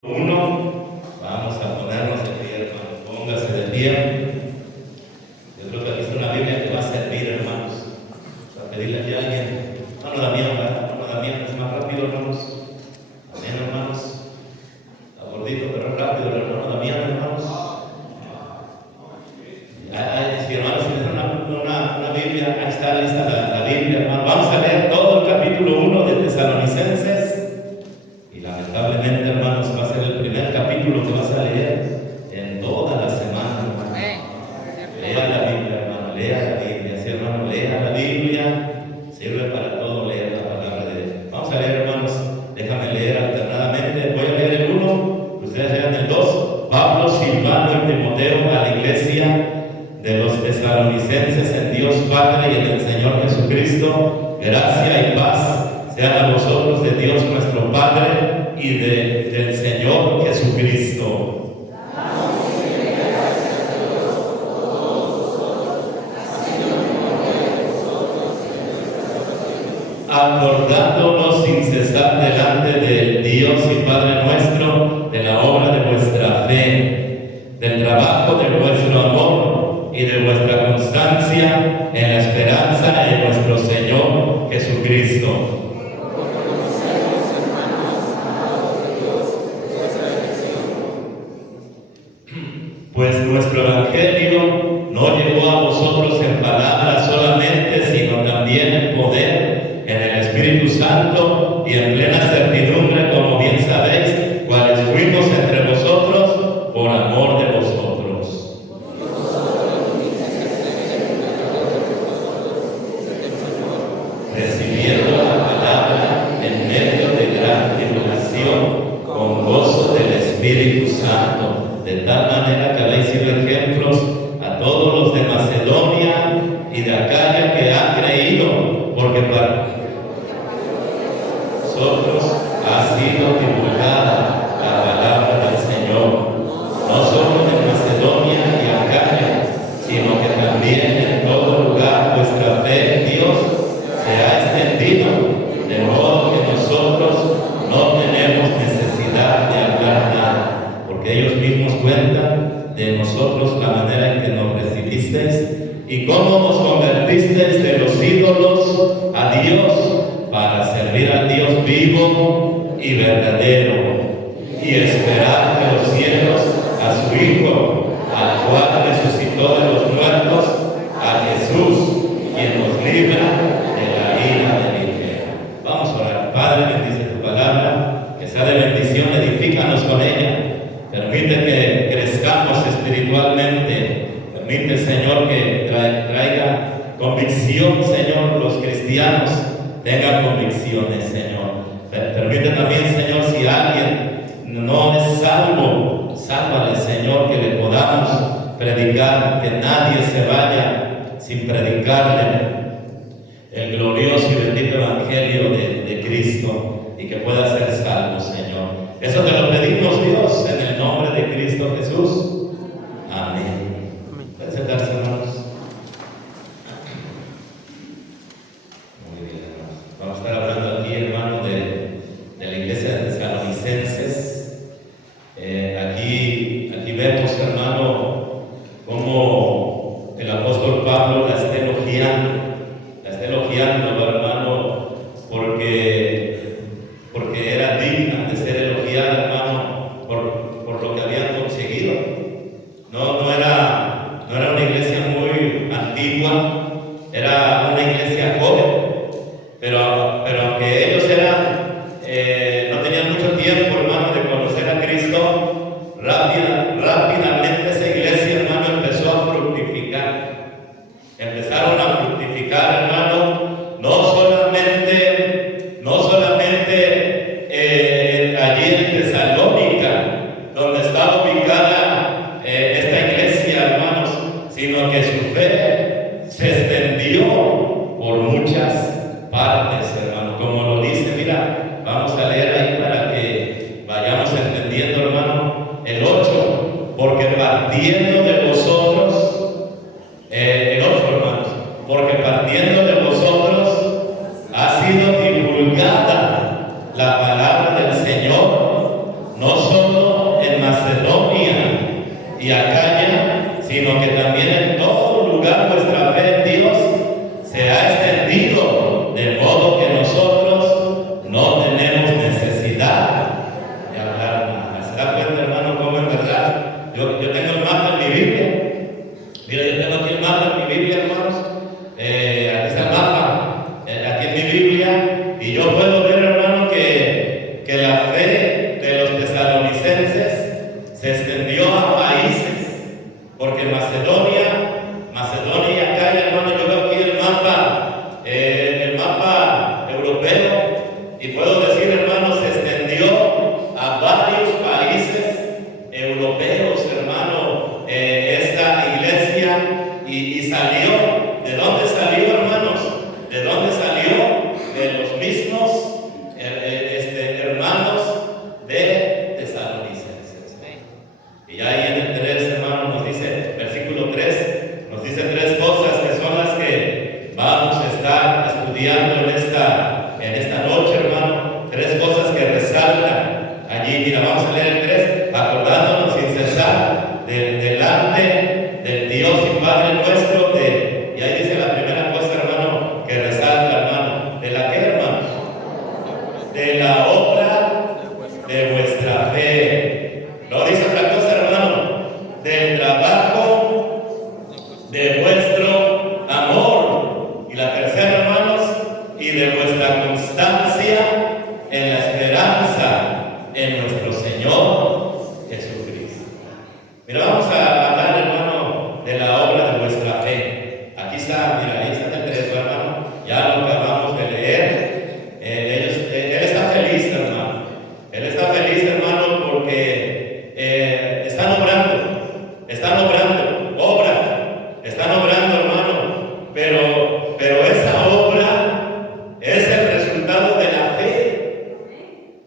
Uno, vamos a ponernos de pie, hermanos. Póngase de pie. Yo creo que aquí está una Biblia que va a servir, hermanos. Para pedirle aquí a alguien. Hermano Damián, ¿verdad? Hermano Damián, es más rápido, hermanos. Amén, hermanos. Está gordito, pero es rápido el hermano Damián, hermanos. Si hermanos, si les dan una Biblia, ahí está lista la Biblia, hermano. Vamos a leer todo el capítulo 1 de Tesalonicenses. Y lamentablemente, hermanos, va a ser el primer capítulo que vas a leer en toda la semana, hermano. Lea la Biblia, hermano, lea la Biblia. Sí, hermano, lea la Biblia. Sirve para todo leer la palabra de Dios. Vamos a leer, hermanos. Déjame leer alternadamente. Voy a leer el 1, ustedes lean el 2. Pablo, Silvano y Timoteo a la iglesia de los tesalonicenses en Dios Padre y en el Señor Jesucristo. Gracia y paz sean a vosotros de Dios nuestro Padre y del Señor Jesucristo. Acordándonos sin cesar delante del Dios y Padre nuestro de la obra de vuestra fe, del trabajo de vuestro amor y de vuestra constancia en la esperanza en nuestro Señor Jesucristo. Pues nuestro evangelio no llegó a vosotros en palabras solamente, sino también en poder, en el Espíritu Santo y en plena certidumbre, como bien sabéis, cuales fuimos entre vosotros por amor de vosotros. Recibiendo la palabra en medio de gran tribulación, con gozo del Espíritu Santo, de tal manera que habéis sido ejemplos a todos los de Macedonia y de Acaya que han creído, porque para nosotros ha sido divulgada la palabra del Señor, no solo en Macedonia y Acaya, sino que también en todo lugar vuestra fe en Dios se ha extendido, de modo que nosotros no tenemos necesidad de hablar nada, porque ellos mismos cuentan de nosotros la manera en que nos recibisteis y cómo os convertisteis de los ídolos a Dios para servir al Dios vivo y verdadero y esperar de los cielos a su Hijo, al cual resucitó de los muertos, a Jesús, quien nos libra de la ira venidera. Vamos a orar. Padre, bendice tu palabra, que sea de bendición, edifícanos con ella. Permite que crezcamos espiritualmente. Permite, Señor, que traiga convicción, Señor, los cristianos tengan convicciones, Señor. Permite también, Señor, si alguien no es salvo, sálvale, Señor, que le podamos predicar, que nadie se vaya sin predicarle el glorioso y bendito Evangelio de Cristo y que pueda ser salvo, Señor. Eso te lo pedimos, Dios, en el nombre de Cristo Jesús. Amén. Pueden sentarse, hermanos. Muy bien, hermanos. Vamos a estar hablando aquí, hermano, de la iglesia de Tesalonicenses. Aquí vemos, hermano, cómo el apóstol Pablo la está elogiando, hermano, porque era digna de ser elogiada, hermano, por lo que habían conseguido. No era una iglesia muy antigua, era una iglesia joven, pero aunque ellos no tenían mucho tiempo, hermano, de conocer a Cristo, rápidamente esa iglesia, hermano, empezó a fructificar. Empezaron a fructificar, hermano, no solamente allí en Tesalónica, donde estaba ubicada esta iglesia, hermanos, sino que su fe se extendió por muchas partes, hermano. Como lo dice, mira, vamos a leer ahí para que vayamos entendiendo, hermano, el 8, porque partiendo de vosotros, el 8, hermanos, porque partiendo de vosotros ha sido divulgada la palabra del Señor, no solo y Acaya, sino que también en todo lugar vuestra fe en Dios se ha extendido, de modo que nosotros no tenemos necesidad de hablar nada. ¿Se da cuenta, hermano, cómo en verdad? Yo tengo el mapa en mi Biblia. Mira, yo tengo aquí el mapa en mi Biblia, hermanos. Aquí está el mapa, aquí en mi Biblia, y yo puedo ver, hermano, que la fe de los tesalonicenses se extendió a países, porque Macedonia y Acaya, hermano, yo veo aquí el mapa europeo, y puedo decir, hermano, se extendió a varios países europeos, hermano, esta iglesia, y salió. ¿De dónde salió, hermanos? ¿De dónde salió? De los mismos hermanos de Tesalonicenses. Y ya ahí en el 3, hermano, nos dice, versículo 3, nos dice 3 cosas que son las que vamos a estar estudiando en esta noche, hermano. 3 cosas que resaltan allí. Mira, vamos a leer el 3, acordándonos sin cesar delante del Dios y Padre nuestro, y ahí dice la primera cosa, hermano, que resalta, hermano, ¿de la qué, hermano? De la obra de vuestra fe. No dice otra cosa, hermano, del trabajo de vuestro amor. Y la tercera, hermanos, y de vuestra constancia en la esperanza en nuestro Señor Jesucristo. Mira, vamos a hablar, hermano, de la obra de vuestra fe. Aquí está, mira, ahí está el 3, hermano. Ya lo acabamos de leer. Él está feliz, hermano. Él está feliz, hermano, porque están obrando, están obrando, hermano. Pero esa obra es el resultado de la fe.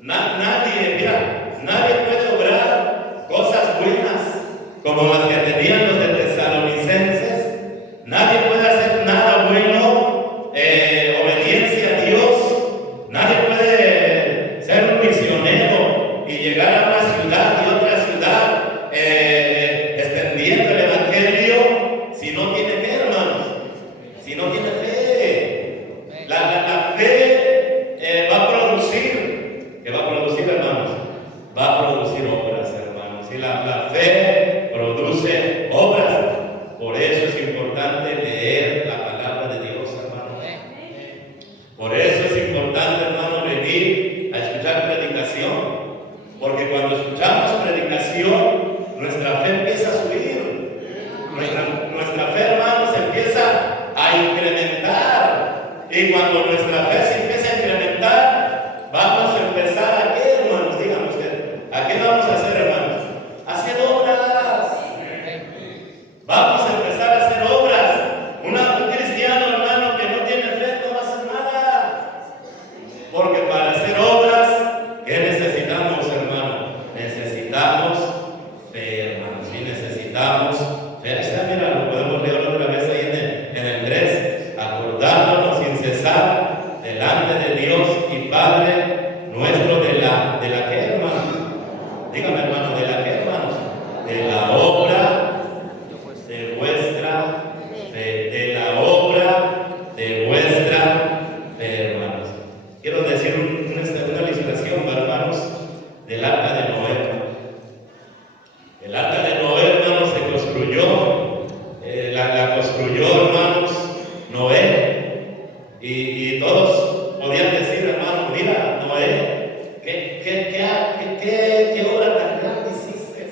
Nadie puede obrar cosas buenas como las que tenían los de Tesalonicenses. Nadie puede hacer nada bueno, obediencia a Dios. Nadie puede ser un misionero y llegar a una ciudad y otra ciudad extendiendo el evangelio si no tiene fe, hermanos. Si no tiene fe. La fe va a producir. ¿Qué va a producir, hermanos? Va a producir obras, hermanos. Y la fe produce obras. Por eso es importante leer la palabra de Dios, hermano. Por eso es importante, hermano, venir a escuchar predicación. Porque cuando escuchamos predicación, nuestra fe empieza a subir. Nuestra fe, hermanos, empieza a incrementar. Y cuando nuestra fe se empieza a incrementar, vamos a empezar a qué, hermanos, díganme usted. ¿A qué vamos a hacer, hermanos? A hacer obras. Vamos a empezar a hacer obras. Un cristiano, hermano, que no tiene fe no va a hacer nada. Porque para hacer obras, ¿qué necesitamos, hermano? Necesitamos fe, hermano. Sí, necesitamos fe. Está, mira, lo podemos leer otra vez ahí en el 3. Acordándonos sin cesar delante de Dios y Padre nuestro de la ¿qué, hermano? Dígame, hermano, ¿de la qué, hermanos? De la obra de vuestra fe, de la obra de vuestra fe, hermanos. Quiero decir una ilustración, hermanos, del arca de Noé. El arca de Noé, hermanos, se construyó, la construyó, hermanos, Noé, y todos podían decir, hermano, mira, Noé, ¿qué obra tan grande hiciste?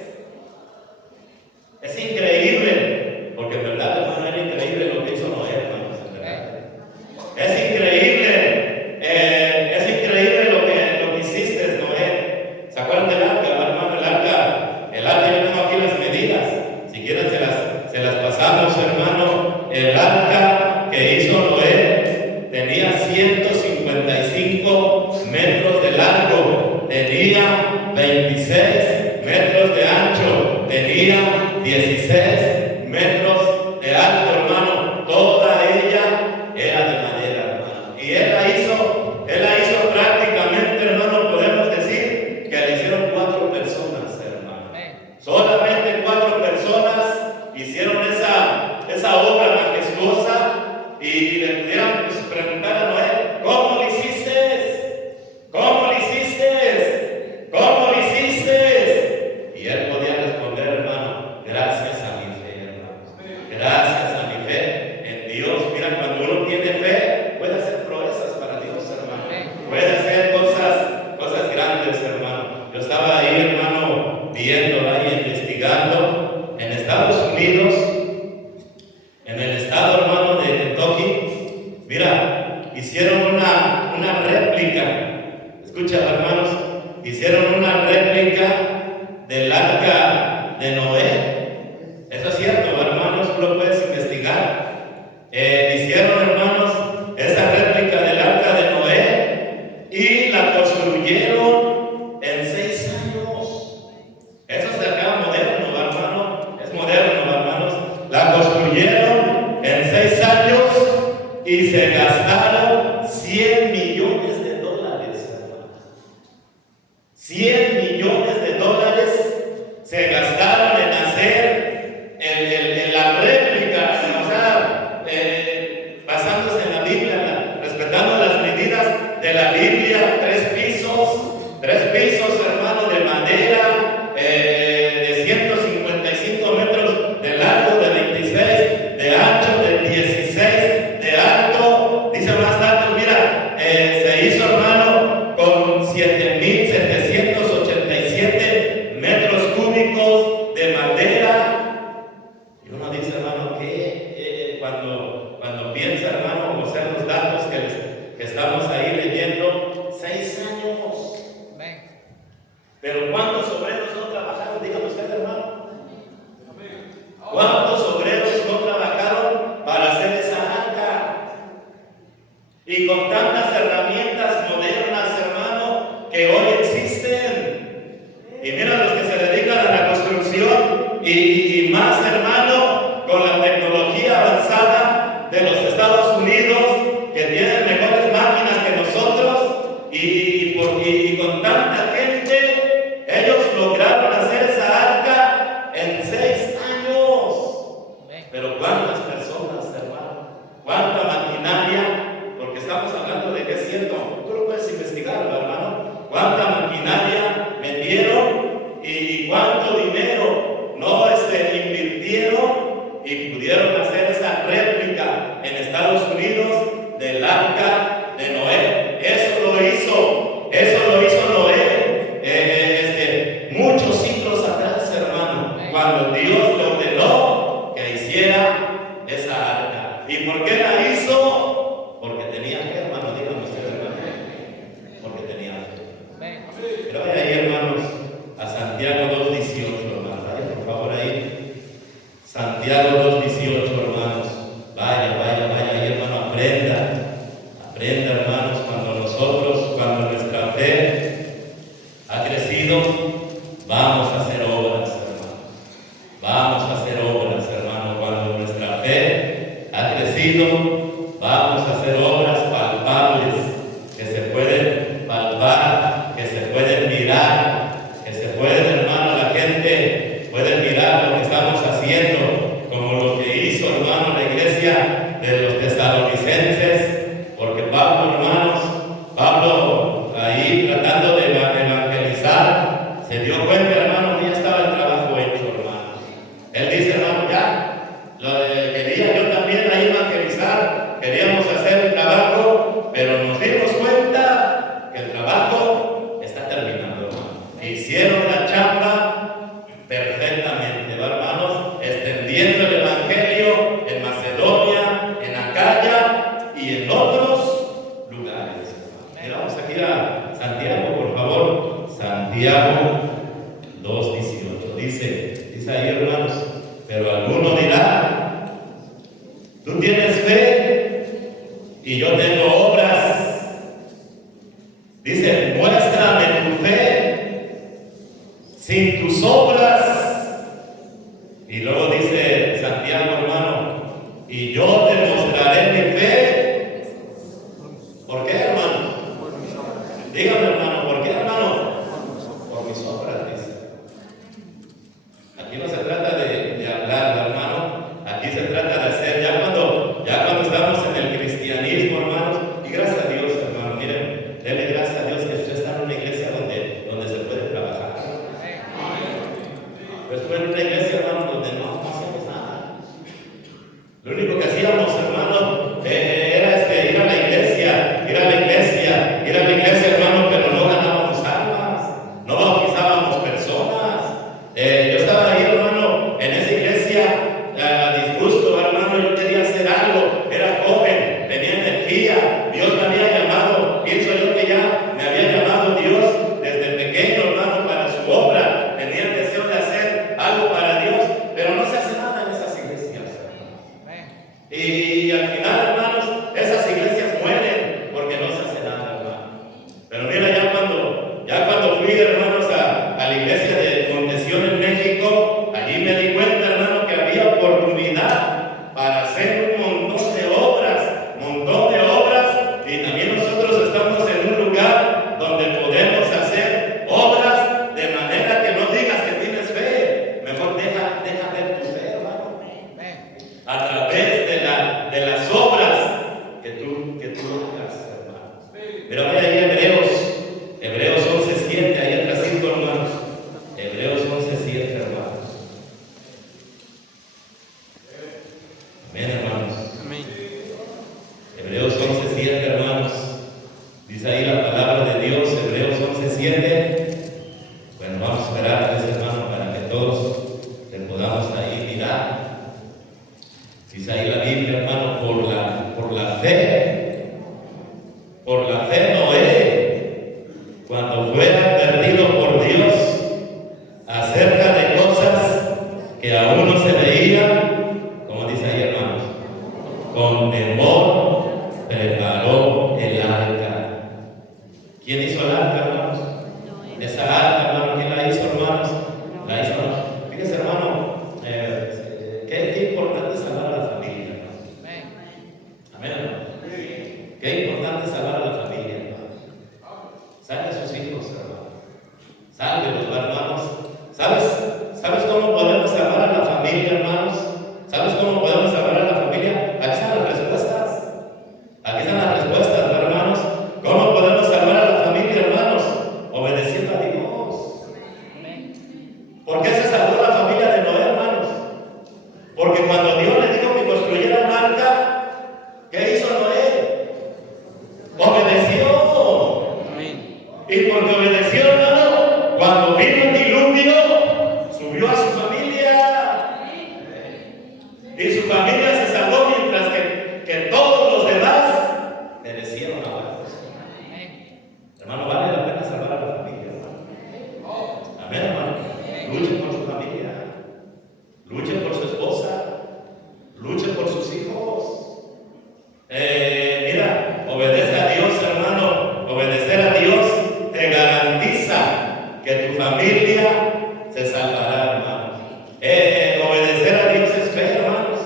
Es increíble, porque en verdad, hermano, era increíble lo que hizo Noé, hermanos, en verdad. Es increíble lo que hiciste, Noé. ¿Se acuerdan del arca, hermano? El arca, yo tengo aquí las medidas. Si quieren se las pasamos, hermano. El arca que hizo Noé tenía 155 metros de largo, tenía 26 metros de ancho, tenía 16 metros de alto, hermano. Toda ella era de madera, hermano. Y él la hizo prácticamente, hermano, podemos decir que la hicieron 4 personas, hermano. Solamente 4 personas. del arca de Noé. Eso es cierto, hermanos, tú lo puedes investigar. Hicieron, hermanos, esa réplica del arca de Noé y la construyeron en 6 años. Eso es de acá moderno, hermano. Es moderno, hermanos. La construyeron en 6 años y se gastaron $100 millones, hermanos. $100 millones se gastaron en hacer la réplica, o sea, basándose en la Biblia, respetando las medidas de la Biblia, 3 pisos, hermano, de madera, de 155 metros de largo, de 26 de ancho, de 16 de alto. Dice más datos, mira, se hizo, hermano, con 7,787 metros cúbicos de madera. Y uno dice, hermano, que cuando piensa, hermano, o sea, los datos que estamos ahí leyendo, 6 años. Pero ¿cuántos obreros no trabajaron? Dígame usted, hermano. ¿Cuántos obreros no trabajaron para hacer esa arca? Y con tantas herramientas modernas, hermano, que hoy existen. Y mira los que se dedican a la construcción y más, hermano, con la tecnología avanzada de los Estados Unidos, que tienen mejores máquinas que nosotros, y con tanta gente, ellos lograron hacer esa arca en 6 años. Pero ¿cuántas personas, hermano? ¿Cuánta maquinaria? Porque estamos hablando de que es cierto, tú lo puedes investigar, hermano. ¿Cuánta maquinaria metieron y cuánto dinero no invirtieron y pudieron hacer esa réplica en Estados Unidos del arca de Noé? Eso lo hizo Noé muchos siglos atrás, hermano, cuando Dios le ordenó que hiciera esa arca. ¿Y por qué la hizo? Porque tenía que, hermano, díganme usted, hermano. Porque tenía fe. Pero vaya ahí, hermanos, a Santiago 2:18, hermano. Vaya, por favor, ahí. Santiago 2:18, hermanos. Vaya ahí, hermano, aprenda, hermanos, cuando nuestra fe ha crecido, vamos a hacer obras, hermano. Vamos a hacer obras, hermano. Cuando nuestra fe ha crecido, vamos a hacer obras palpables, que se pueden palpar, que se pueden mirar, que se pueden, hermano, la gente puede mirar lo que estamos haciendo, como lo que hizo, hermano, la iglesia de los tesalonicenses, porque Pablo, hermanos, ahí tratando de evangelizar, se dio cuenta, hermano, que ya estaba el trabajo hecho, hermano. Él dice, hermano, quería yo también ahí evangelizar, queríamos hacer el trabajo, pero nos dimos cuenta que el trabajo está terminado, hermano. Hicieron la chamba perfectamente, hermanos, extendiendo el evangelio en Macedonia, en Acaya y en otros lugares. Vamos aquí a Santiago, por favor. Santiago 2:18. Dice ahí, hermanos, pero alguno dirá, tú tienes fe y yo tengo obras. Dice, muéstrame tu fe sin tus obras. Y luego dice Santiago, hermano, y yo te mostraré mi fe. ¿Por qué, hermano? Dígame, hermano, ¿por qué, hermano? Por mis obras, dice. Aquí no se trata de hablar, hermano. Aquí se trata de hacer. Ya cuando estamos en el cristianismo, hermanos, y gracias a Dios, hermano, miren, denle gracias a Dios que usted está en una iglesia donde se puede trabajar. Pero estuve en una iglesia, hermano, donde no hacíamos nada. Lo único que hacíamos, hermano, era ir a la iglesia, hermano, pero no ganábamos almas, no bautizábamos personas. Yo estaba ahí, hermano, en esa iglesia a disgusto, hermano. Yo quería hacer algo, era joven, tenía energía, Dios me había llamado, pienso yo que ya me había llamado Dios desde pequeño, hermano, para su obra. Tenía que ser todos le podamos ahí mirar. Dice ahí la Biblia, hermano, por la fe Noé, cuando fue advertido por Dios acerca de cosas que aún no se veían, como dice ahí, hermanos, con temor preparó el arca. ¿Quién hizo el arca, hermanos? Esa arca, hermano, ¿quién la hizo, hermanos? La hizo, hermano. Fíjese, hermano, qué importante es salvar a la familia, hermano. Amén, hermano. Qué importante es salvar a la familia, hermano. Salve a sus hijos, hermano. Sálvelos, hermanos. ¿Sabes cómo podemos salvar a la familia, hermanos? ¿Sabes cómo podemos salvar a la familia? Aquí están las respuestas. Aquí están las respuestas, hermanos. ¿Cómo podemos salvar a la familia, hermanos? Obedeciendo a Dios. ¿Por qué se salvó la familia de Noé, hermanos? Porque cuando Dios le dijo que construyera un arca, ¿qué hizo Noé? Obedeció. Y porque obedeció, hermano, cuando vino el diluvio, subió a su familia. Y su familia se salvó mientras que todos los demás perecieron abajo. Hermano, vale la pena salvar a la familia, hermano. Amén, hermano. Luche por su familia. Luche por su esposa. Luche por sus hijos. Mira, obedece a Dios, hermano. Obedecer a Dios te garantiza que tu familia se salvará, hermano. Obedecer a Dios es fe, hermanos.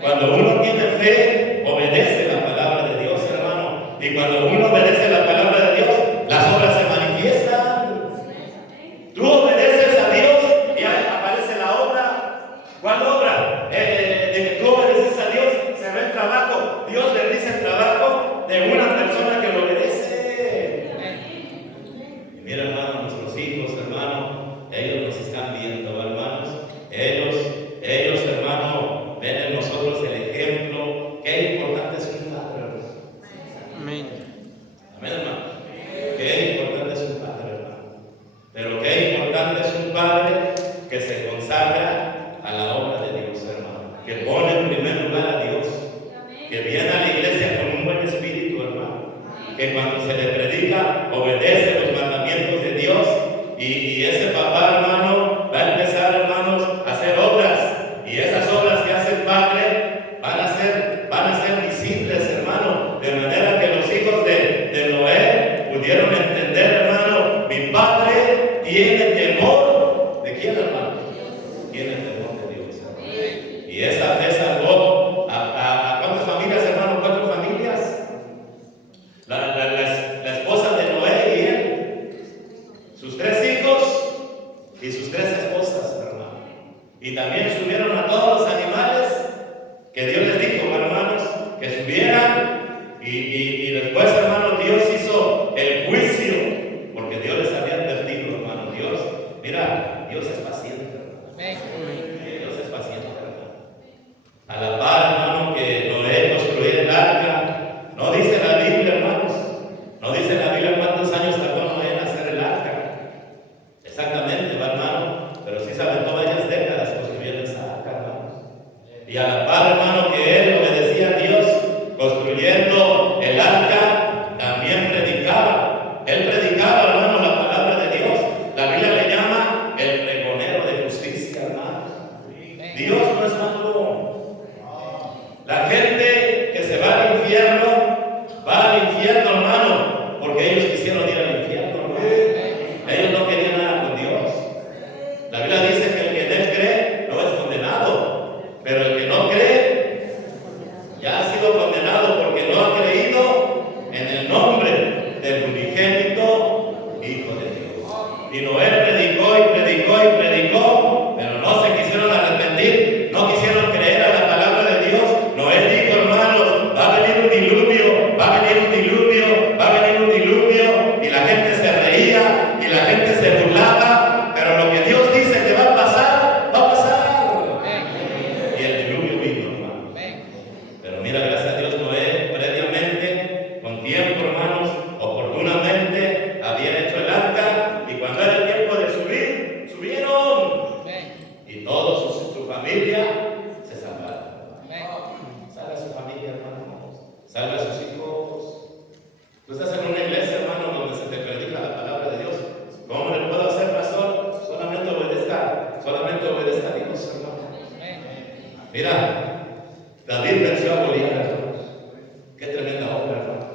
Cuando uno tiene fe, obedece la palabra de Dios, hermano. Y cuando uno obedece la palabra de Dios, las obras se manifiestan. Tú obedeces a Dios y aparece la obra. ¿Cuál obra? De que tú obedeces a Dios, se ve el trabajo. Dios bendice el trabajo de una persona que lo obedece. Y mira, hermano, nuestros hijos, hermano, ellos nos están viendo, hermanos. Ellos, hermano, ven en nosotros el ejemplo. Qué importante es un padre, hermano. Amén. Amén, hermano. Qué importante es un padre, hermano. Pero qué importante es un padre que se consagra a la obra de Dios, hermano. Que pone en primer lugar a Dios. Que viene a la iglesia con un buen espíritu, hermano. Que cuando se le predica, obedece los mandamientos de Dios. Y ese papá, hermano, va a empezar, hermanos, a hacer obras. Y esas obras que hace el padre van a ser visibles, hermano. De manera que los hijos de Noé pudieron entender, hermano, mi padre tiene temor. ¿De quién, hermano? Tiene temor de Dios, hermano. Y esa fe salvó a ¿cuántas familias, hermano? 4 familias. La esposa de Noé y él, sus 3 hijos y sus 3 esposas, hermano. Y también subieron a todos los animales que Dios les dijo, hermanos, que subieran. Y después, hermano, Dios hizo el juicio, porque Dios les había advertido, hermano. Dios, mira, Dios es paciente, hermano. Dios es paciente, hermano. A la par, hermano, que Noé construyó el arca, no dice la Biblia, hermanos, no dice la Biblia cuántos años tardó Noé en hacer el arca. Exactamente, va, hermano, pero sí se aventó varias décadas construyendo esa arca, hermanos. Y a la par, hermano, que él obedecía a Dios construyendo el arca, también predicaba. Él predicaba, hermano, la palabra de Dios. La Biblia le llama el pregonero de justicia, hermano. y toda su familia se salvaron. Salva a su familia, hermano. Salva a sus hijos. Tú estás en una iglesia, hermano, donde se te predica la palabra de Dios. ¿Cómo le puedo hacer, pastor? Solamente obedezca a Dios, hermano. Mira, David venció a Goliat, hermanos. Qué tremenda obra, hermano.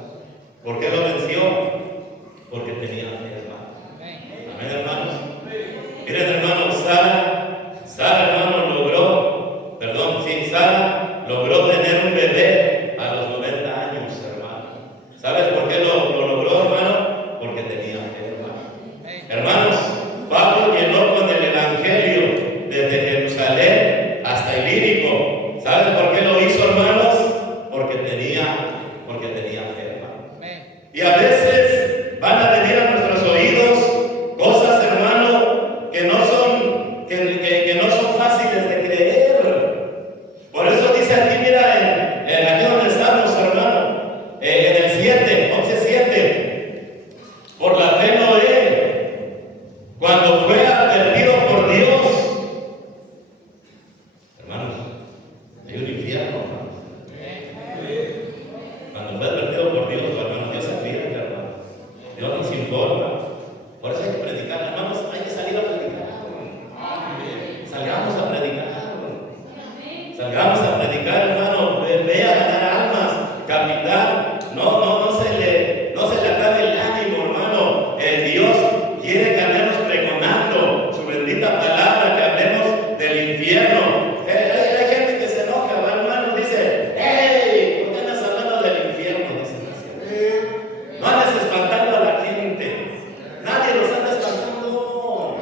¿Por qué lo venció? Porque tenía fe, hermano. Amén, hermanos. Miren, hermanos, Sara, hermano, Sara logró tener un bebé a los 90 años, hermano. ¿Sabes por qué lo logró, hermano? Porque tenía fe, hermano. Hermanos, Pablo llenó con el evangelio desde Jerusalén hasta Ilírico. ¿Sabes por qué lo hizo, hermanos? Porque tenía fe, hermano. Y a veces van a venir a nuestros oídos cosas, hermano, que no son fáciles de creer. Por eso dice aquí, mira, aquí donde estamos, hermano, en el 11:7, por la fe Noé, cuando fue advertido por Dios, hermanos, hay un infierno, hermanos. Cuando fue advertido por Dios, hermanos, Dios advierte, hermano. Dios nos informa. Por eso hay que predicar, hermanos, hay que salir a predicar. Salgamos a predicar. Salgamos a predicar, hermano. Ve a ganar almas, capitán. No se le acabe el ánimo, hermano. Dios quiere que andemos pregonando su bendita palabra, que hablemos del infierno. Hay gente que se enoja, hermano, dice: ¡hey! ¿Por qué andas hablando del infierno? Dice, no andes espantando a la gente. Nadie los anda espantando.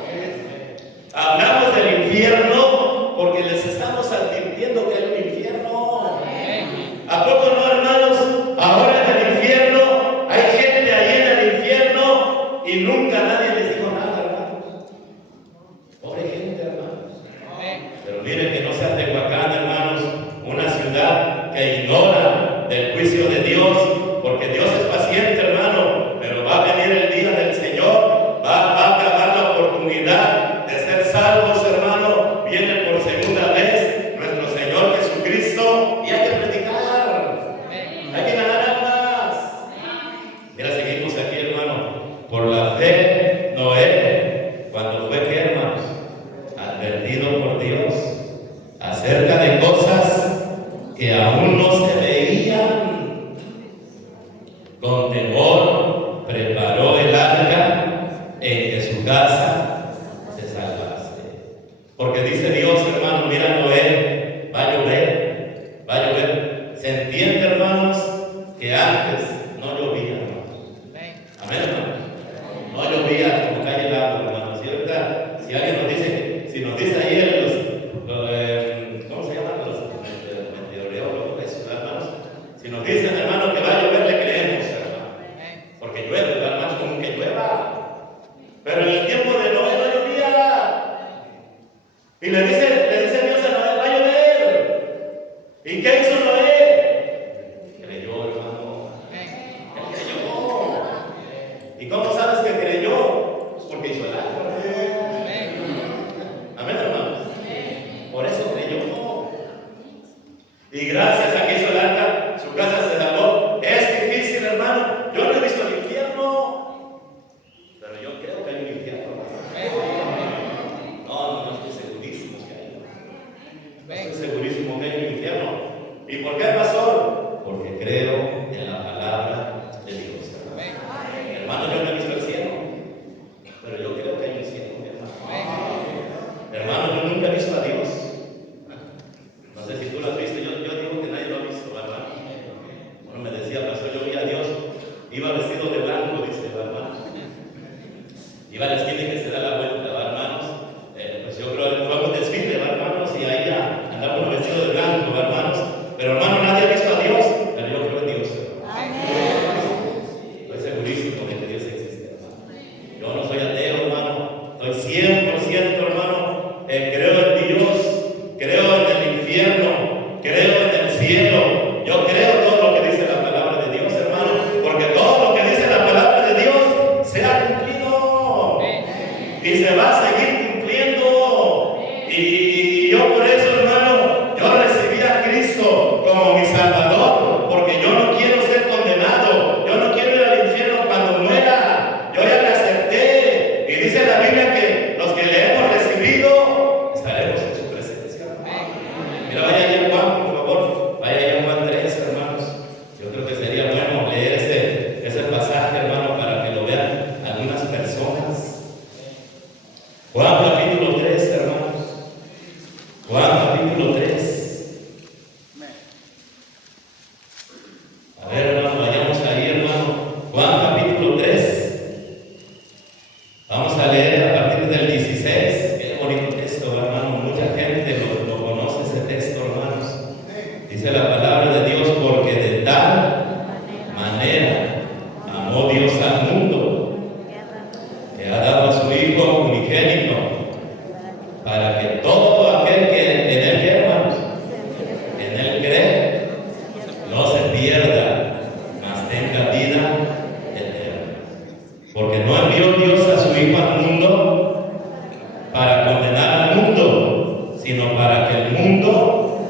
Hablamos del infierno porque les estamos advirtiendo que hay un infierno. ¿A poco no, hermanos? Ahora en el infierno hay gente ahí en el infierno y nunca nadie les dijo nada, hermanos. Pobre gente, hermanos. Pero miren que no sea Tehuacán, hermanos, una ciudad que ignora del juicio de Dios, porque Dios es paciente, hermano, pero va a venir el día del Señor, va a acabar la oportunidad de ser salvos, hermano. Viene por segunda vez nuestro Señor Jesucristo y hay que predicar, hay que ganar almas. Mira, seguimos aquí, hermano. Por la fe, Noé, cuando fue, ¿qué, hermanos? Advertido por Dios acerca de cosas que aún no se veían, con temor preparó el arca en que su casa se salvase. Porque dice Dios, hermano, mira, Noé, va a llover. Se entiende, hermanos, que antes no llovía, hermanos. Amén, hermanos. No llovía como cae el agua, hermanos. Si alguien nos dice ahí ¿cómo se llaman los meteorólogos, hermanos? Si nos dicen, hermano, que va a llover, le creemos, hermano. Porque llueve, hermanos, como que llueva. Pero en el tiempo de Noé no llovía. Y le dice Dios a Noé: va a llover. ¿Y qué hizo Noé? Creyó, hermano. Él creyó. ¿Y cómo sabes que creyó? Pues porque hizo el arca. Amén, hermanos. Por eso creyó. Y gracias a que hizo el arca, su casa se salvó. Es difícil, hermano. Yo no he visto el infierno, pero yo creo que hay un infierno. No estoy segurísimo que hay. Y yo por eso, hermano, yo recibí a Cristo como mi Salvador, porque yo no quiero ser condenado, yo no quiero ir al infierno cuando muera. Yo ya le acepté. Y dice la Biblia que los que le hemos recibido estaremos en su presencia. Mira, vaya allá en Juan, por favor. Vaya allá en Juan 3, hermanos. Yo creo que sería bueno leer ese pasaje, hermano, para que lo vean algunas personas. Juan capítulo 3, hermanos. Juan capítulo 3. A ver, hermano, vayamos ahí, hermano. Juan capítulo 3. Vamos a leer a partir del 16. Qué bonito texto, hermano. Mucha gente lo conoce ese texto, hermanos. Dice la palabra de Dios, porque de tal manera amó Dios al mundo, que ha dado a su Hijo unigénito, para que todo aquel que en él cree, hermanos, en él cree, no se pierda, mas tenga vida eterna. Porque no envió Dios a su Hijo al mundo para condenar al mundo, sino para que el mundo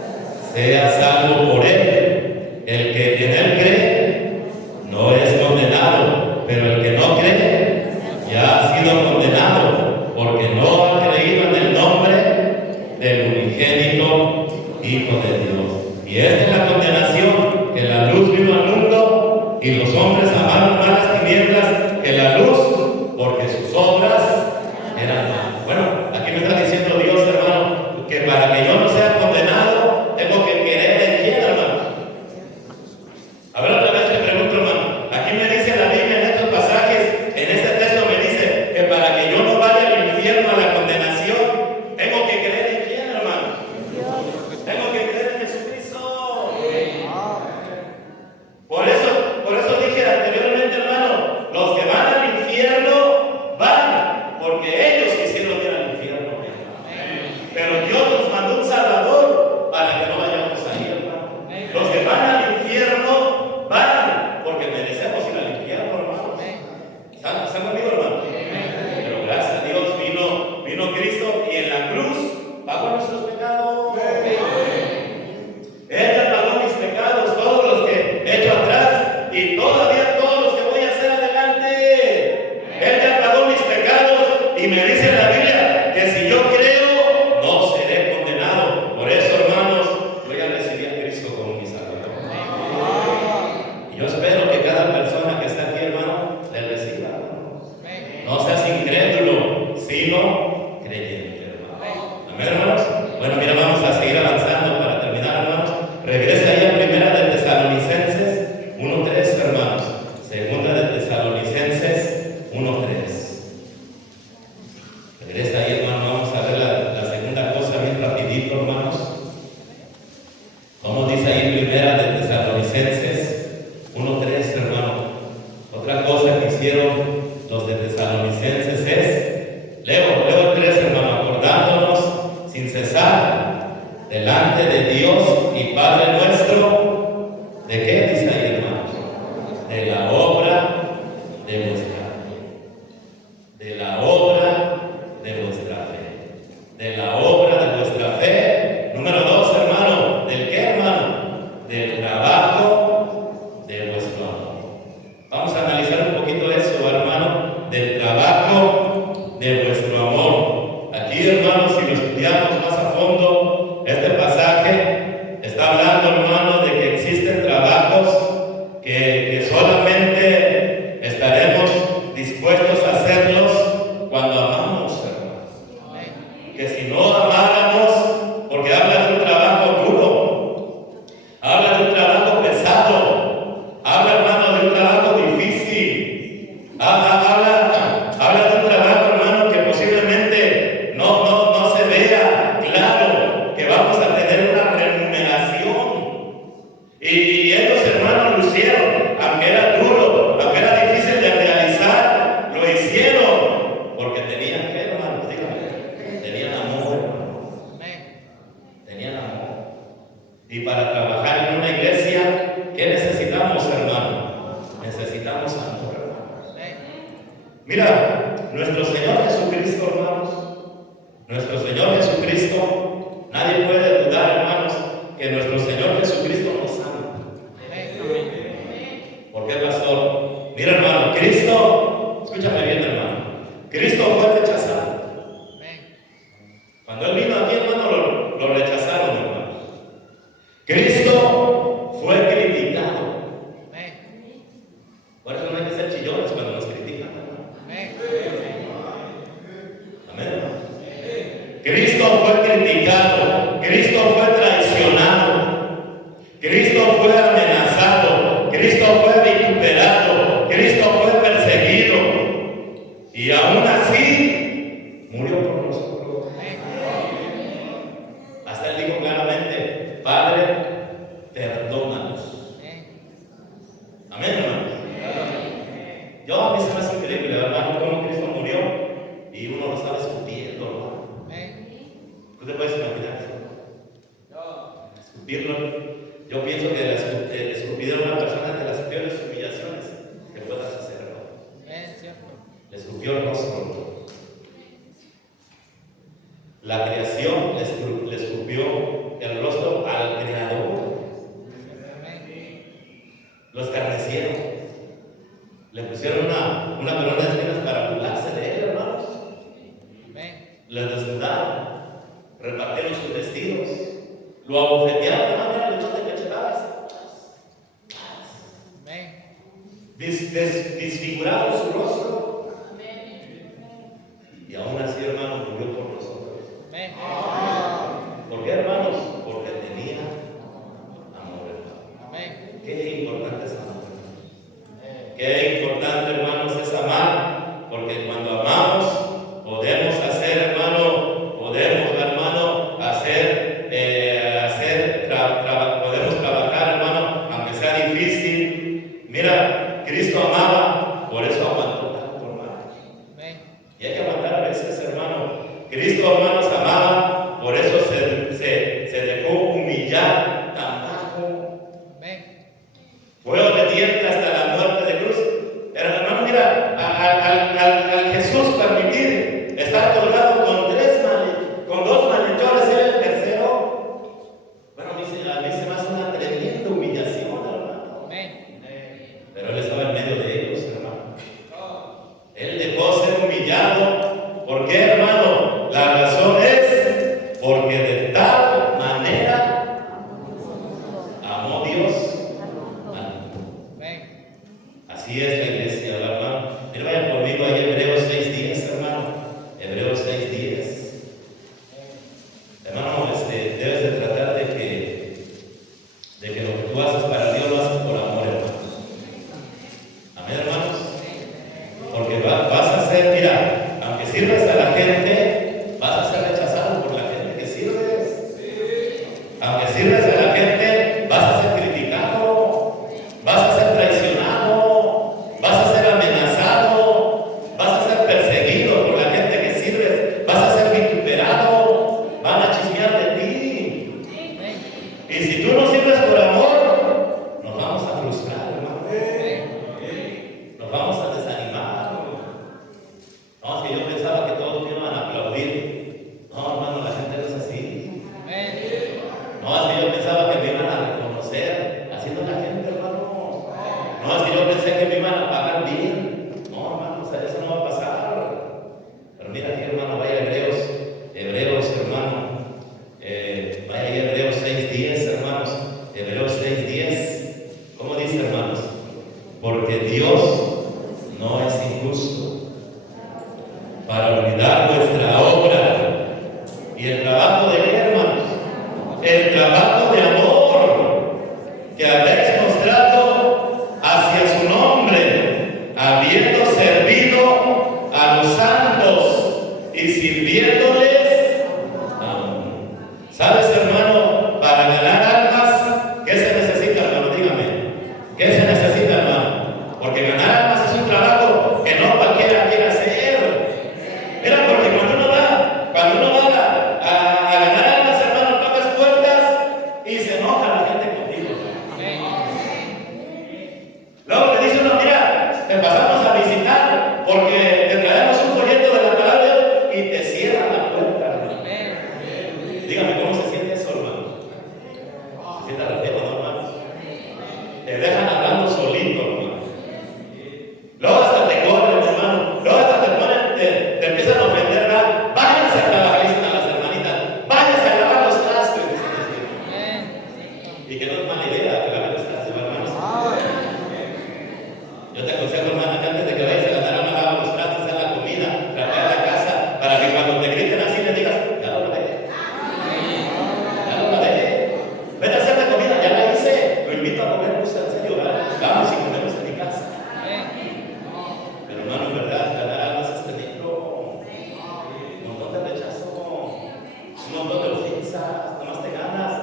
sea salvo por él. El que en él cree no es condenado, pero el que no cree ya ha sido condenado, porque no ha creído en el nombre del unigénito Hijo de Dios. Y esta es la condenación, que la luz vino al mundo y los hombres amaron más las tinieblas que la luz, porque sus obras eran malas. Bueno, aquí me está diciendo Dios, hermano, que para que yo no sea condenado, tengo que querer en quién, hermano. A ver, otra vez le pregunto, hermano. Aquí me dice la Biblia en estos pasajes, en este texto me dice que para que yo no vaya al infierno, a la condenación, tengo que creer en quién, hermano. Tengo que creer en Jesucristo. Por eso dije anteriormente, hermano, los que van al infierno van porque ellos quisieron ir al infierno. Pero Dios nos mandó un Salvador para que no vayamos ahí, hermano. Los que van al infierno van porque merecemos ir al infierno, hermano. ¿Están conmigo, hermano? Pero gracias a Dios vino Cristo y en la cruz pagó nuestros pecados. Él ya pagó mis pecados, todos los que he hecho atrás y todavía todos los que voy a hacer adelante. Él ya pagó mis pecados y me dice la Biblia que si yo creo, no seré condenado. Por eso, hermanos, yo ya recibí a Cristo como mi Salvador. Y yo espero que cada persona que está aquí, hermano, le reciba. No seas incrédulo, sino creyente, hermano. Amén, hermanos. Bueno, mira, vamos a seguir avanzando para terminar, hermanos. Regresa ahí a Primera de Tesalonicenses 1:3, hermanos. Segunda de Tesalonicenses 1:3. Regresa ahí, hermano. Vamos a ver la segunda cosa bien rapidito, hermanos. Como dice ahí Primera de Tesalonicenses 1:3, hermano. Otra cosa que hicieron los de Tesalonicenses es, leo el 3, hermano, acordándonos sin cesar delante de Dios y Padre nuestro, ¿de qué dice ahí, hermanos? De la obra de vuestra fe. De la obra de vuestra fe. De la obra de vuestra fe. Número 2, hermano. ¿Del qué, hermano? Del trabajo de vuestro amor. Vamos a analizar un poquito eso, hermano, del trabajo de vuestro amor. Aquí, hermanos, si lo estudiamos más a fondo, este pasaje está hablando, hermano, de que existen trabajos que solamente estaremos dispuestos a hacerlos cuando amamos, hermanos. Que si no amáramos, porque habla de un trabajo duro, habla de un trabajo pesado, habla, hermano, de un trabajo difícil, habla de un trabajo, hermano, que posiblemente no se vea claro, que vamos a tener una Jesucristo, nadie puede dudar, hermanos, que nuestro Señor Jesucristo nos ama. ¿Por qué, pastor? Mira, hermano, Cristo, escúchame bien, hermano, Cristo fue rechazado. Cuando Él vino aquí, hermano, lo rechazaron, hermano. Cristo fue criticado. Por eso no hay que ser chillones cuando nos critican, hermano. Amén, hermano. Cristo fue criticado, Cristo fue traicionado, Cristo fue amenazado, Cristo fue vituperado, Cristo fue perseguido, y aún así murió por nosotros. Hasta Él dijo claramente: Padre, perdónanos. Amén, hermanos. Yo a mí se me hace increíble, hermano, cómo Cristo murió y uno lo estaba escupiendo, hermano. ¿Tú te puedes imaginar eso? Escupirlo. Yo pienso que el escupir a una persona es de las peores humillaciones que puedas hacer, hermano. Le escupió el rostro. La creación le escupió el rostro al Creador. Lo escarnecieron. Le pusieron una corona de espinas para burlarse de él, hermanos. Le desnudaron. Repartieron sus vestidos. Lo abofetearon, hermano, le echaron de cachetadas. Desfiguraron su rostro. Y aún así, hermano, murió por nosotros. ¿Por qué, hermanos? Porque tenía amor, hermano. Qué importante es amor. Qué importante, hermanos, es amar. Porque cuando amamos, podemos hacer, hermano, podemos trabajar, hermano, aunque sea difícil. Mira, Cristo amaba, por eso aguantó tanto, hermano. Y hay que aguantar a veces, hermano. Cristo, hermanos, amaba, por eso se dejó humillar tan bajo. Fue obediente hasta la muerte de cruz. Pero, hermano, mira, al Jesús permitir estar colgado con dos malhechores, era el tercero. Bueno, a mí se me hace una tremenda humillación, hermano. Pero Él estaba en medio de ellos, hermano. Él dejó ser humillado. ¿Por qué, hermano? La razón es porque de tal manera amó Dios al mundo. Así es la iglesia, hermano. Mira, vayan conmigo ahí, Hebreos 6:10, hermano. Hebreos 6:10. Hermano, debes de tratar de que lo que tú haces para Dios lo haces por amor, hermano. Amén, hermanos. Porque vas a ser, mira, aunque sirves a la gente, vas a ser rechazado por la gente que sirves. Aunque sirves a la gente, vas a ser criticado, vas a ser traicionado, vas a ser amenazado, vas a ser perseguido por la gente que sirves, vas a ser vituperado, van a chismear de ti. Y si tú no sirves por amor, nos vamos a frustrar, hermano. Nos vamos a desanimar. No, es que yo pensaba que todos me iban a aplaudir. No, hermano, la gente no es así. No, es que yo pensaba que me iban a reconocer. Así no es la gente, hermano. No, es que yo pensé que me iban a pagar bien. No, hermano, o sea, eso no va a pasar. Pero mira aquí, hermano, vaya Hebreos, hermano. Vaya ahí, Hebreos 6:10, hermanos. Hebreos 6:10. ¿Cómo dice, hermanos? Porque Dios no es injusto para olvidar vuestra obra y el trabajo de qué, hermanos, el trabajo de amor que habéis mostrado hacia su nombre, habiendo servido a los santos y sirviéndoles aún. ¿Sabes, hermano? Para ganar almas, ¿qué se necesita, hermano? Dígame, ¿qué se necesita, hermano? Porque ganar almas es un trabajo que no cualquiera quiere hacer. Mira, porque cuando uno va a ganar almas, hermano, tocas puertas y se Dígame, ¿cómo se siente eso, hermano? ¿Se siente al feo, no, hermano? Te dejan hablando solito, hermano. Luego hasta te corren, hermano. Luego hasta te ponen, te empiezan a ofender, ¿verdad? Váyanse a trabajar, dicen a las hermanitas. Váyanse a lavar los trastes. Y que no es mala idea que laven los trastes, hermanos. Yo te aconsejo, hermana, que antes de que vayas a ganar una lava los trastes, a la comida, tratar la casa, para que cuando te griten así le digas, ya lo lavé. Ya lo lavé. Ven a hacer la comida, ya la hice. Lo invito a comer, pues en serio, ¿verdad? Vamos y comemos en mi casa. Pero hermano, en verdad, ganar almas es peligro. Un montón de rechazo, un montón de ofensas, nomás te ganas.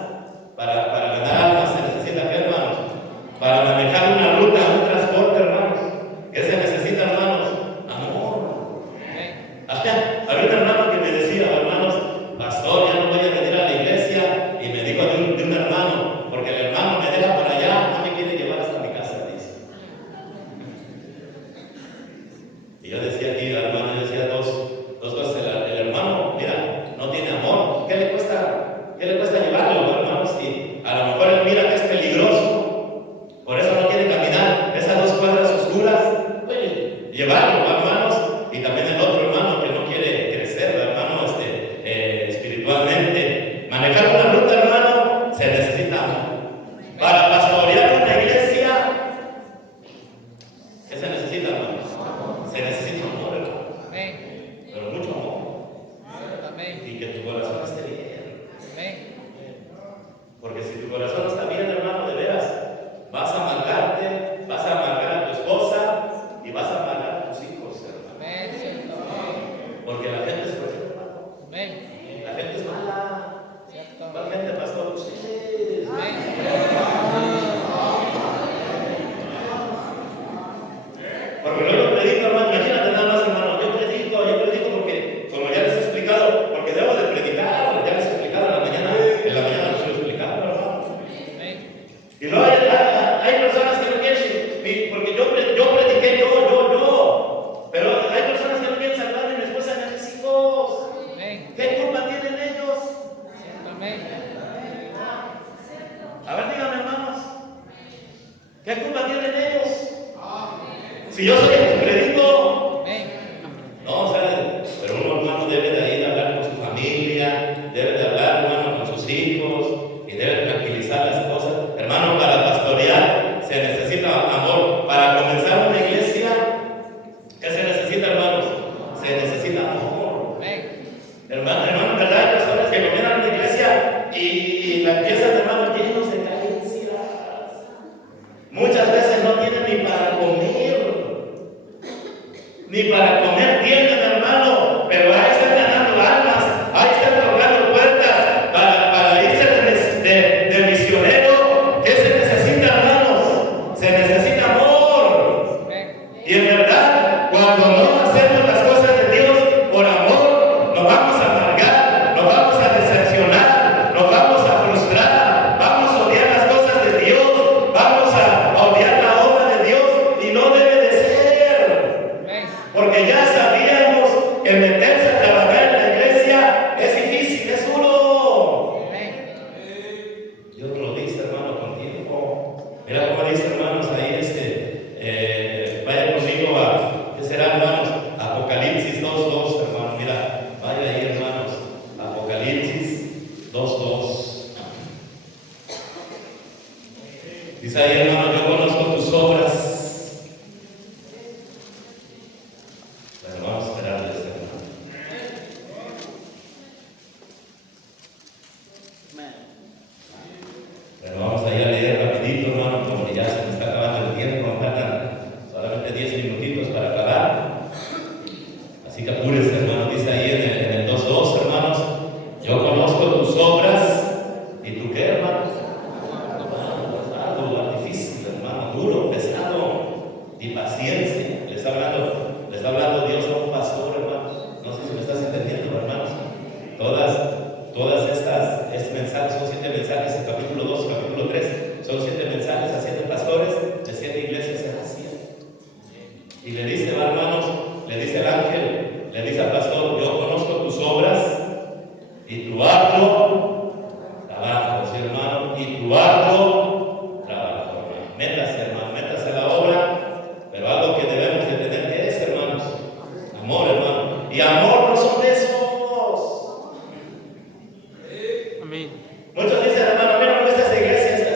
Para ganar almas se necesita, ¿qué, hermanos? Para manejar una ruta, un transporte, hermanos. ¿Qué se necesita, hermanos? Amor. Había un hermano que me decía, hermanos, pastor, ya no voy a venir a la iglesia. Y me dijo de un hermano, porque el hermano me deja para allá, no me quiere llevar hasta mi casa, dice. Y yo decía aquí, hermano, yo decía dos cosas. El hermano, mira, no tiene amor. ¿Qué le cuesta llevarlo, hermanos? Y a lo mejor él mira que es peligroso, por eso no quiere caminar esas 2 cuadras oscuras. Oye, llevarlo, hermanos. Y también el otro hermano que no quiere crecer, hermano, espiritualmente. Manejar una ruta, hermano, se necesita amor. Para pastorear una iglesia, ¿qué se necesita, hermano? Se necesita amor, hermano. Pero mucho amor. Y que tu corazón esté bien. Porque si tu corazón no está bien, hermano, de veras, vas a amargarte, vas a amargar a tu esposa y vas a amargar a tus hijos, hermano. Porque la gente es cruel, hermano. La gente es mala. ¿Cuál gente, pastor? Ustedes. Porque luego yo predico, hermano, imagínate nada más, hermano, yo predico porque, como ya les he explicado, porque debo de predicar, ya les he explicado en la mañana les estoy explicando, hermano. Y luego hay personas que no quieren, porque yo prediqué pero hay personas que no quieren salvar a mi esposa ni a mis hijos. ¿Qué culpa tienen ellos? A ver, díganme, hermanos, ¿qué culpa tienen ellos? Si yo soy el que predico, no, o sea, pero uno, hermano, debe de ir a hablar con su familia, debe de hablar, hermano, con sus hijos y debe tranquilizar las cosas. Hermano, para pastorear se necesita amor. Para comenzar una iglesia, ¿qué se necesita, hermanos? Se necesita amor. Hermano, ¿verdad? Hay personas que comienzan una iglesia y la empiezan, hermano, llenos de carencias. Muchas veces no tienen ni para comer. Ni para comer tienen, hermano, pero ahí están ganando almas, ahí están tocando puertas para irse de misionero. ¿Qué se necesita, hermanos? Se necesita amor. Y en verdad, cuando no hacemos las cosas de Dios por amor, nos vamos a amargar, nos vamos a decepcionar, nos vamos a frustrar, vamos a odiar las cosas de Dios, vamos a odiar la obra de Dios, y no debe de ser. Porque ya sabíamos que meterse a trabajar en la iglesia es difícil, es duro. Dios lo dice, hermano, con tiempo. Mira cómo dice, hermanos, ahí vaya conmigo a, ¿qué será, hermanos? Apocalipsis 2:2, hermano, mira, vaya ahí, hermanos, Apocalipsis 2:2. Dice ahí, hermano, yo conozco tus obras. Vamos a esperar de este hermano. Pero vamos a ir a leer rapidito, hermano, como ya se me está acabando el tiempo, faltan solamente 10 minutitos para acabar. Así que apúrese, hermano, dice ahí en el 2:2, hermanos, yo conozco tus obras. ¿Y tú qué, hermano? Pesado, difícil, hermano, duro, pesado, y paciencia. Le está hablando Dios a un pastor, hermano. No sé si me estás entendiendo, hermanos. Todas estos mensajes son 7 mensajes, el capítulo 2, capítulo 3, son 7 mensajes a 7 pastores de 7 iglesias en Asia. Y le dice, hermanos, le dice el ángel, le dice al pastor, yo conozco tus obras y tu arduo tu arduo trabajo, hermano. Métase, hermano, métase a la obra, pero algo que debemos de tener que es, hermanos, amor, hermano. Y amor no son besos. Amén. Muchos dicen, hermano, a mí no me gusta esta iglesia, esta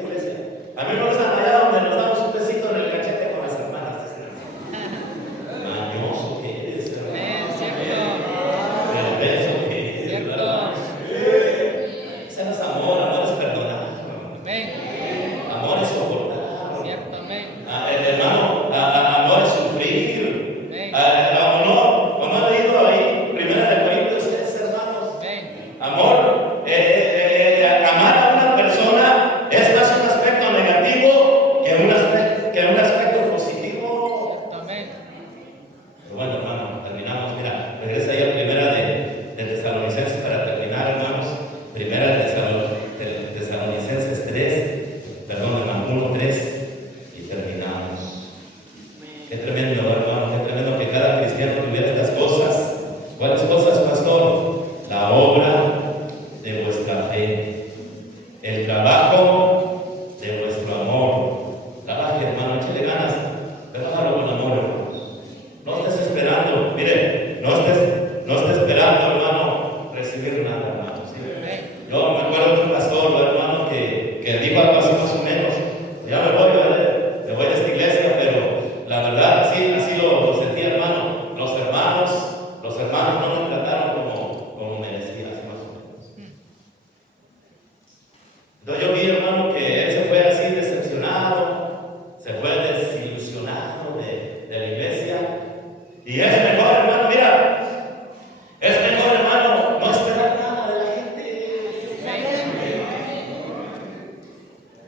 iglesia. A mí me gusta allá donde nos damos un besito en el cachete con las hermanas. Mañoso que eres, hermano. El beso que eres, ¿verdad? Ese no es amor, amor es perdonar. Amor es soportar. Hermano, amor es sufrir. ¿O no ha leído ahí? Primera de Corintios 3, hermanos. Amor. Amar a una persona es más un aspecto negativo que un aspecto positivo. Pero bueno, hermano, terminamos. Mira, regresa ahí a primera de Tesalonicenses para terminar, hermanos. Primera de Tesalonicenses 3, perdón, hermano, 1:3, y terminamos. Qué tremendo, hermano, qué tremendo que cada cristiano tuviera estas cosas. ¿Cuáles cosas, pastor? La obra de vuestra fe, el trabajo de vuestro amor. Trabaje, hermano, échale ganas, trabájalo con amor, hermano. No estés esperando, mire, no estés esperando, hermano, recibir nada, hermano. ¿Sí? Yo me acuerdo de un pastor, hermano, que dijo algo así más o menos: ya me voy, ¿vale? Me voy de esta iglesia, pero la verdad, así lo sentí, hermano. Los hermanos no me trataron como merecía, así más o menos. Entonces yo vi, hermano, que él se fue así decepcionado, se fue desilusionado de la iglesia. Y es mejor, hermano, mira, es mejor, hermano, no esperar nada de la gente.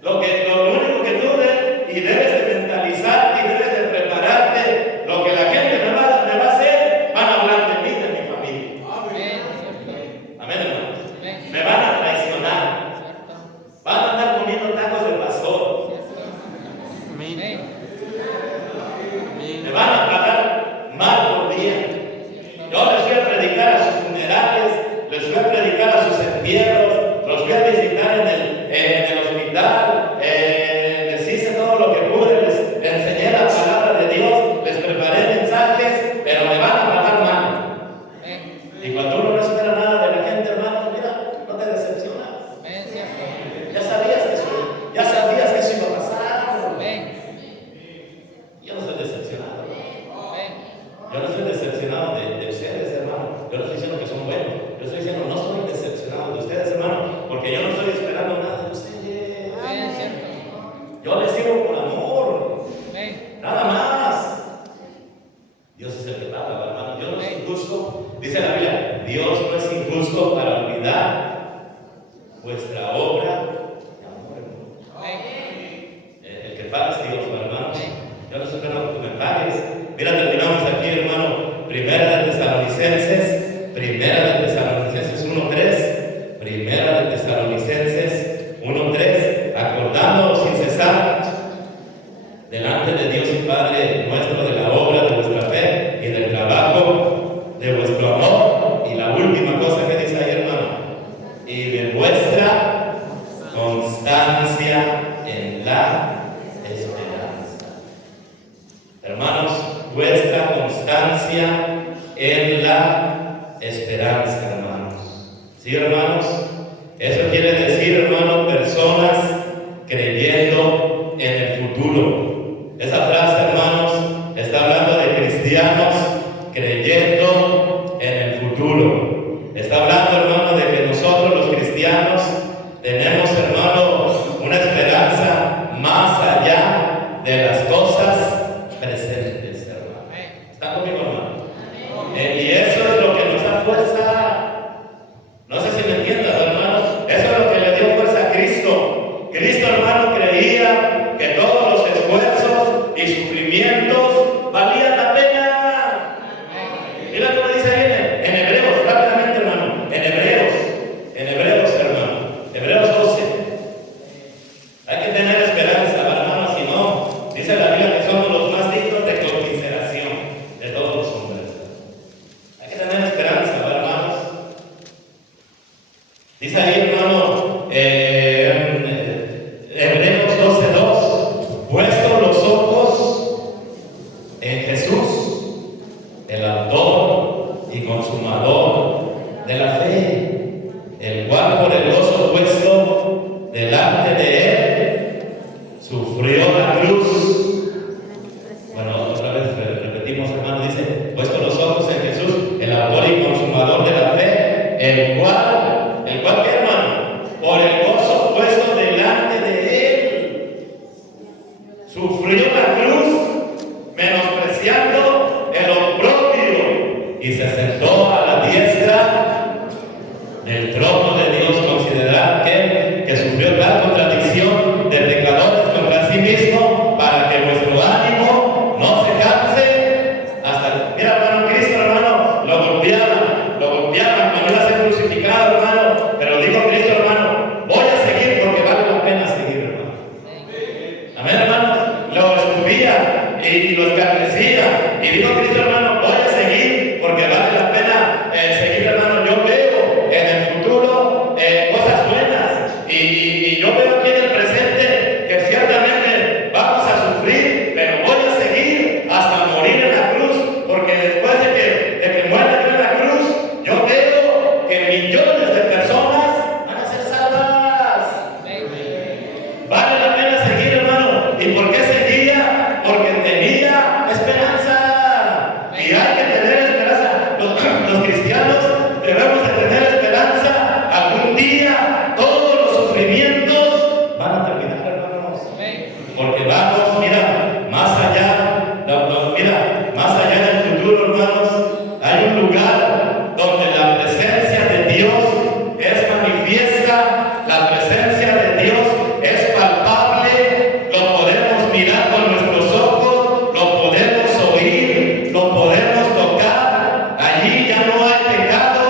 Lo único que tú debes de mentalizar y debes de prepararte, lo que la gente me va a hacer, van a hablar de mí, de mi familia. Amén, hermano. Me van a traicionar. Van a andar comiendo tacos del pastor. Me van a pagar mal por bien. Yo les fui a predicar a sus funerales, les fui a predicar a sus entierros, los fui a visitar en el hospital, les hice todo lo que pude, les enseñé la palabra de Dios, les preparé mensajes, pero me van a pagar mal. Y cuando uno no espera nada de la gente, hermano, mira, no te decepcionas. Ya sabías que eso iba a pasar. Yo no estoy decepcionado. Yo no estoy decepcionado de ustedes, hermano. Yo no estoy diciendo que son buenos. Yo estoy diciendo no estoy decepcionado de ustedes, hermano, porque yo no estoy esperando nada de ustedes. Yo les sirvo por amor. Nada más. Dios es el que paga, hermano. Yo no soy injusto. Dice la Biblia, Dios no es injusto para olvidar vuestra obra de amor, hermano. El que paga es Dios, hermanos. Yo no estoy esperando que me pagues. Mira, terminamos aquí, hermano. Primera de Tesalonicenses 1:3. Primera de Tesalonicenses 1:3. Acordándonos sin cesar delante de Dios y Padre nuestro de la obra de vuestra fe y del trabajo de vuestro amor. Y la última cosa que dice ahí, hermano, y de vuestra constancia en la esperanza. Hermanos, vuestra constancia en la esperanza, hermanos. ¿Sí, hermanos? Eso quiere decir, hermano, personas creyendo en el futuro. Esa frase, hermanos, está hablando de cristianos creyendo en el futuro. Está hablando, hermano, de que nosotros los cristianos tenemos, hermano, una esperanza más allá de las cosas presentes, hermano. ¿Están conmigo, hermano? Y eso es lo que nos da fuerza. No sé si me entiendan, hermano. Eso es lo que le dio fuerza a Cristo. Cristo, hermano, creía que todos los esfuerzos y sufrimientos valían la pena. Mira cómo dice ahí en Hebreos, rápidamente, hermano. En Hebreos, hermano. Hebreos 12. Hay que tener esperanza, hermano, si no, dice la Biblia que somos los más dignos de conmiseración de todos los hombres. Hay que tener esperanza, hermanos. Dice ahí, hermano, cual por el gozo puesto delante de él sufrió la cruz. Bueno, otra vez repetimos, hermano, dice, puesto los ojos en Jesús, el autor y consumador de la fe, el cual, ¿qué, hermano? Por el gozo puesto delante de él sufrió la cruz, menospreciando el oprobio, y se sentó a la diestra del trono de Dios. Considerad que sufrió tal contradicción de pecadores contra sí mismo, para que vuestro ánimo no se canse hasta... Mira, hermano, Cristo, hermano, lo golpeaban cuando iba a ser crucificado, hermano, pero dijo Cristo, hermano, voy a seguir porque vale la pena seguir, hermano. Amén, hermanos. Lo escupía y lo escarnecía, y dijo Cristo, hermano, voy a seguir porque vale la pena seguir, hermano. Yo veo en el futuro cosas buenas, y yo veo aquí en el presente que ciertamente vamos a sufrir, pero voy a seguir hasta morir en la cruz, porque después de que muera yo en la cruz, yo veo que millones de personas van a ser salvas. Vale la pena seguir, hermano. ¿Y por qué seguía? Porque tenía esperanza. Y hay que tener esperanza. Los cristianos debemos de tener esperanza. Algún día todos los sufrimientos van a terminar, hermanos. Porque vamos, mira, más allá, más allá del futuro, hermanos, hay un lugar donde la presencia de Dios es manifiesta, la presencia de Dios es palpable, lo podemos mirar con nuestros ojos, lo podemos oír, lo podemos tocar. Allí ya no hay pecado,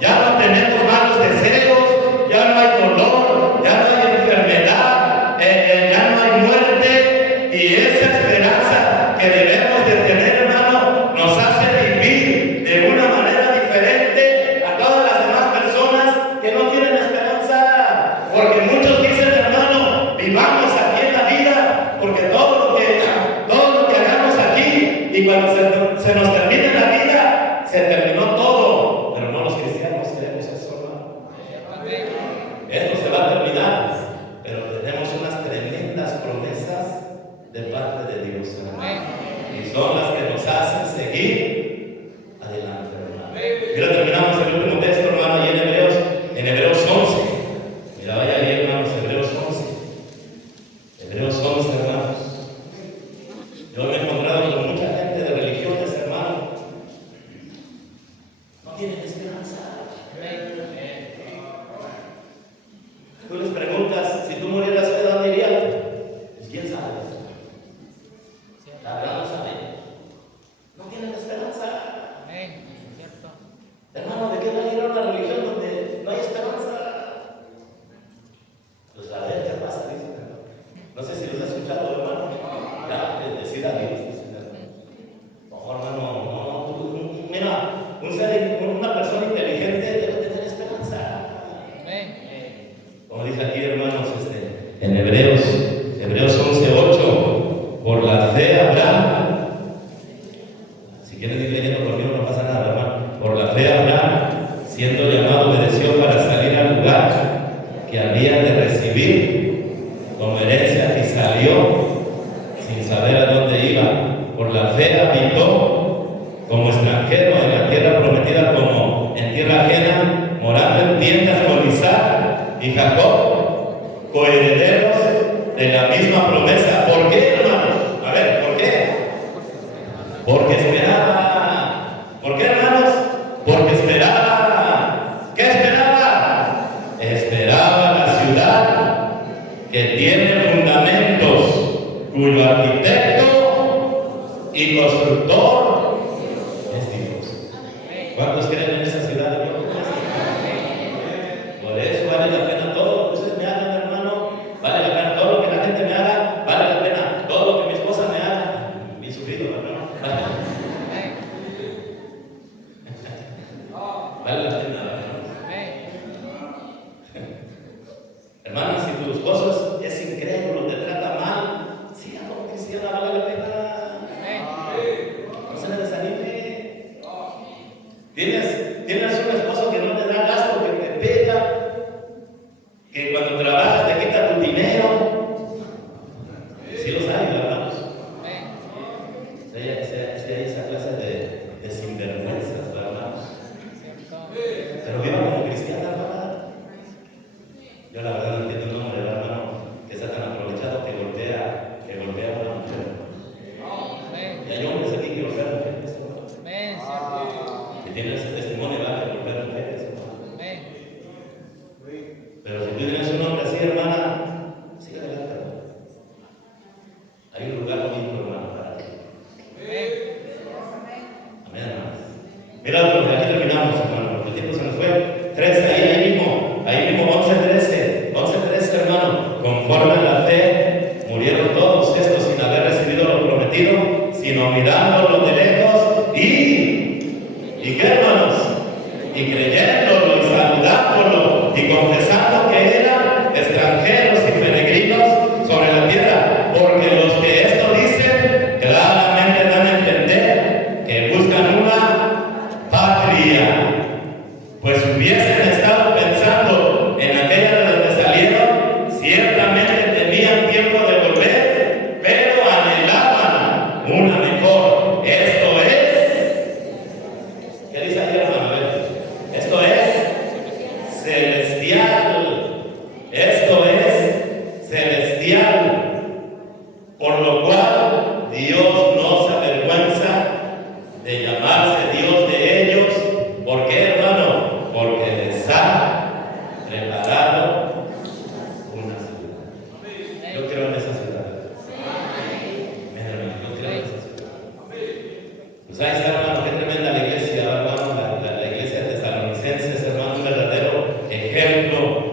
ya no tenemos malos deseos, ya no hay dolor, ya no hay enfermedad, ya no hay muerte, y esa esperanza que debemos de tener, hermano, nos hace vivir de una manera diferente a todas las demás personas que no tienen esperanza. Porque muchos dicen, hermano, vivamos aquí en la vida, porque todo lo que hagamos aquí, y cuando se nos termine la vida, se terminó todo. Pero no, los cristianos queremos eso, hermano. Esto se va a terminar, pero tenemos unas tremendas promesas de parte de Dios, hermano, y son las que nos hacen seguir adelante, hermano. Mira, terminamos el último texto, hermano, ahí en Hebreos 11. Mira, vaya ahí, hermanos, Hebreos 11. Hebreos 11, hermanos. Yo me he encontrado con mucha gente de religiones, hermano. No tienen esperanza. Tú les preguntas, si tú murieras, ¿a dónde irías? Pues quién sabe. La verdad no sabe. No tienen esperanza. Hermano, ¿de qué va a ir a una religión donde no hay esperanza? Pues a ver qué pasa, dicen, hermano. No sé si los has escuchado, hermano. Ya, decir a Dios, dicen, hermano. No, hermano, no. Mira, una persona inteligente debe tener esperanza. Como dice aquí, hermanos, en Hebreos 11:8, por la fe Abraham, si quieren ir leyendo conmigo no pasa nada, hermano. Por la fe Abraham, siendo llamado, obedeció para salir al lugar que había de recibir como herencia, y salió sin saber a dónde iba. Por la fe habitó como extranjero en la tierra prometida, como en tierra ajena, morando en tiendas con Isaac y Jacob, coherederos de la misma promesa. ¿Por qué, hermano? A ver, ¿por qué? Porque esperaba. ¿Por qué, hermanos? Porque esperaba. ¿Qué esperaba? Esperaba la ciudad que tiene fundamentos, cuyo arquitecto y constructor es Dios. ¿Cuántos creen en esa ciudad de Dios? Por eso vale la pena todo lo que ustedes me hagan, hermano. Vale la pena todo lo que la gente me haga, y confesando que eran extranjeros y peregrinos sobre la tierra, porque los que esto dicen claramente dan a entender que buscan una patria, pues hubiesen estado pensando en aquella de donde salieron, ciertamente tenían tiempo de volver, pero anhelaban una mejor. Esto es, ¿qué dice ahí, hermano? Esto es celestial. Esto es celestial. Por lo cual Dios no se avergüenza de llamarse Dios de ellos. ¿Por qué, hermano? Porque les ha preparado una ciudad. Yo creo en esa ciudad. Hermano, yo creo en esa ciudad. Pues ahí está, hermano, qué tremenda la iglesia, hermano, la iglesia de Tesalonicenses, hermano, un verdadero ejemplo